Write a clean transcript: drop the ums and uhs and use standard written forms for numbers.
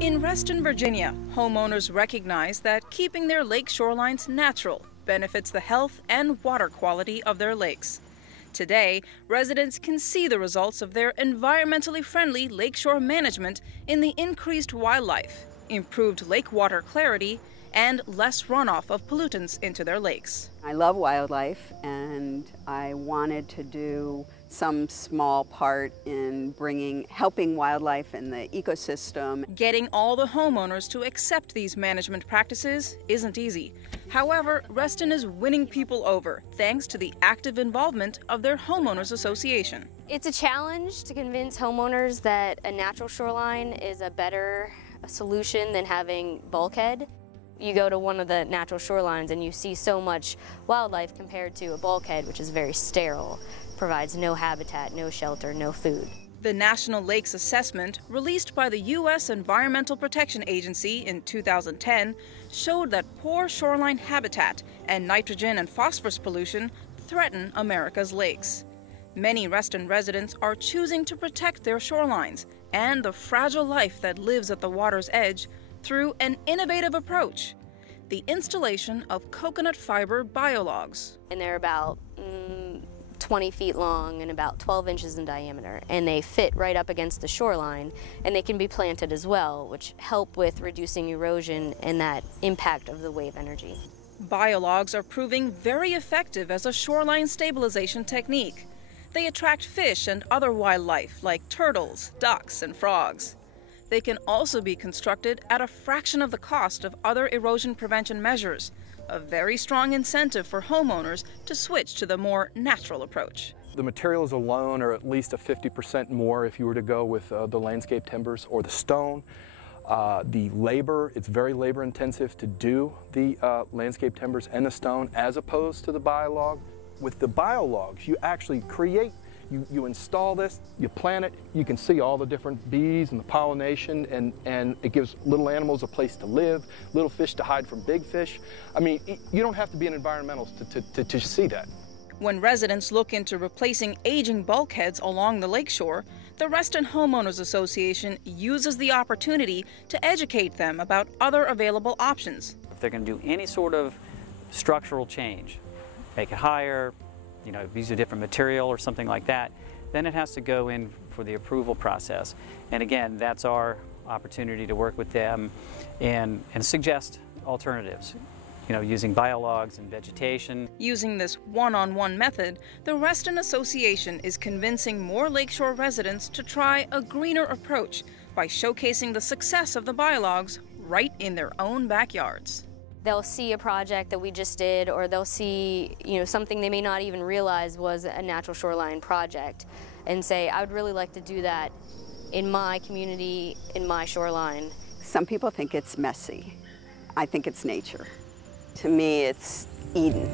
In Reston, Virginia, homeowners recognize that keeping their lake shorelines natural benefits the health and water quality of their lakes. Today, residents can see the results of their environmentally friendly lakeshore management in the increased wildlife, improved lake water clarity, and less runoff of pollutants into their lakes. I love wildlife, and I wanted to do some small part in helping wildlife in the ecosystem. Getting all the homeowners to accept these management practices isn't easy. However, Reston is winning people over thanks to the active involvement of their homeowners association. It's a challenge to convince homeowners that a natural shoreline is a better solution than having bulkhead. You go to one of the natural shorelines and you see so much wildlife compared to a bulkhead, which is very sterile, provides no habitat, no shelter, no food. The National Lakes Assessment, released by the U.S. Environmental Protection Agency in 2010, showed that poor shoreline habitat and nitrogen and phosphorus pollution threaten America's lakes. Many Reston residents are choosing to protect their shorelines and the fragile life that lives at the water's edge through an innovative approach, the installation of coconut fiber biologs. And they're about 20 feet long and about 12 inches in diameter, and they fit right up against the shoreline, and they can be planted as well, which help with reducing erosion and that impact of the wave energy. Biologs are proving very effective as a shoreline stabilization technique. They attract fish and other wildlife like turtles, ducks, and frogs. They can also be constructed at a fraction of the cost of other erosion prevention measures, a very strong incentive for homeowners to switch to the more natural approach. The materials alone are at least a 50% more if you were to go with the landscape timbers or the stone. The labor, it's very labor intensive to do the landscape timbers and the stone as opposed to the biolog. With the biologs, you actually create, you install this, you plant it, you can see all the different bees and the pollination, and it gives little animals a place to live, little fish to hide from big fish. I mean, you don't have to be an environmentalist to see that. When residents look into replacing aging bulkheads along the lakeshore, the Reston Homeowners Association uses the opportunity to educate them about other available options. If they're going to do any sort of structural change, make it higher, use a different material or something like that, then it has to go in for the approval process. And again, that's our opportunity to work with them and suggest alternatives, using biologs and vegetation. Using this one-on-one method, the Reston Association is convincing more lakeshore residents to try a greener approach by showcasing the success of the biologs right in their own backyards. They'll see a project that we just did, or they'll see something they may not even realize was a natural shoreline project, and say, I would really like to do that in my community, in my shoreline. Some people think it's messy. I think it's nature. To me, it's Eden.